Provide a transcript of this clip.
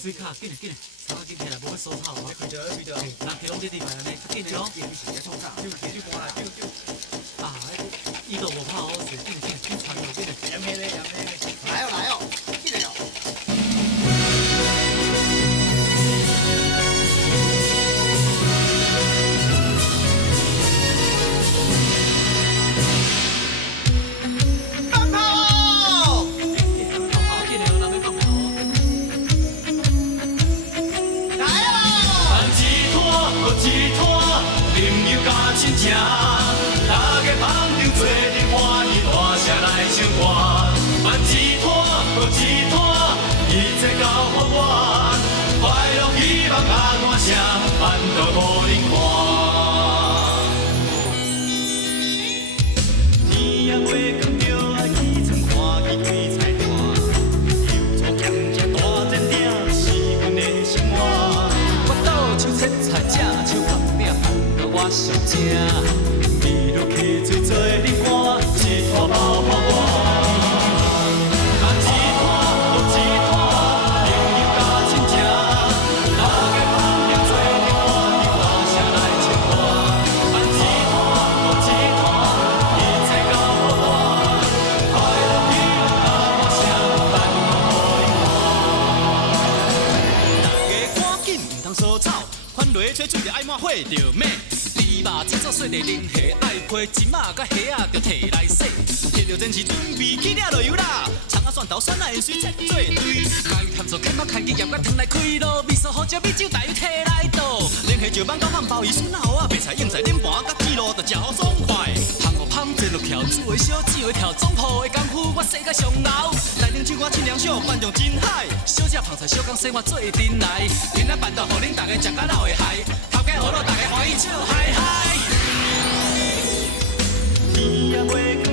水卡紧嘞紧嘞，差紧起来，无要收草哦。开着开着，人客拢在地排安尼，紧嘞哦。别冲啥，就关啦，就。啊，伊都无拍好势，紧传落紧嘞。严黑嘞，严黑嘞，来哦来哦，进来哦。亲情，大家朋友做阵欢喜，大声来唱歌。办一摊，搁一摊，一切交予我。快乐希望甲大声，办到互恁看。天也未光就爱起床看戏开菜单，又做咸食大煎饼是阮的生活。我倒手切菜，正手放饼，饭到我上正。味落汽水做恁看，一摊包予我。办一摊，搁一摊，朋友甲亲情，大家朋友做阵欢喜，大声来唱歌。办一摊，搁一摊，一切交予我，快乐希望甲大声，办到互恁看。大家赶紧唔通粗草，款落吹水就爱满火着美。猪肉制作细地零下，爱配金仔甲虾仔，着摕来洗。摕着前时准备起了落油啦，葱仔蒜头蒜仔盐水切做堆。该有甜醋芥末开机叶甲汤来开咯，味素胡椒米酒大油摕来倒。零下石板到汉鲍鱼笋仔蚵仔，白菜用菜冷盘甲鸡肉，着食好爽快。香菇芳坐落翘，煮的小煮的跳，总铺的功夫我洗甲上流。来冷唱歌清凉小，饭上真海。小食芳菜小工生活做阵来，今仔办到互恁大家食甲老会嗨。头家好咯，大家欢喜笑嗨嗨。天也未光。